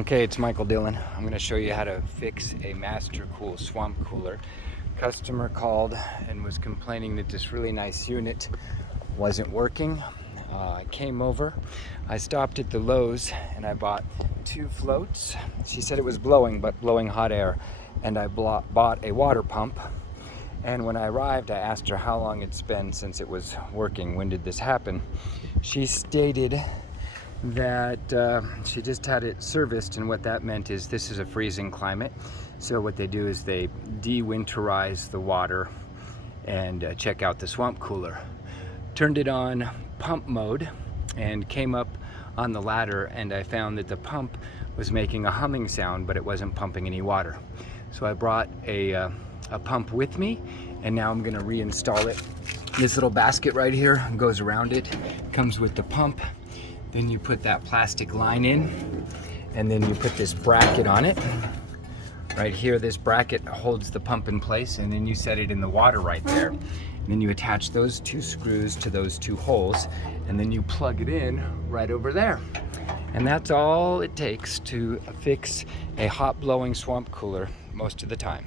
Okay, it's Michael Dillon. I'm going to show you how to fix a Master Cool swamp cooler. Customer called and was complaining that this really nice unit wasn't working. I came over, I stopped at the Lowe's and I bought 2 floats. She said it was blowing, but blowing hot air. And I bought a water pump. And when I arrived, I asked her how long it's been since it was working. When did this happen? She stated that she just had it serviced, and what that meant is this is a freezing climate, so what they do is they de-winterize the water and check out the swamp cooler. Turned it on pump mode and came up on the ladder, and I found that the pump was making a humming sound, but it wasn't pumping any water. So I brought a pump with me, and now I'm going to reinstall it. This little basket right here goes around it, comes with the pump. Then you put that plastic line in, and then you put this bracket on it. Right here, this bracket holds the pump in place, and then you set it in the water right there. And then you attach those 2 screws to those 2 holes, and then you plug it in right over there. And that's all it takes to fix a hot blowing swamp cooler most of the time.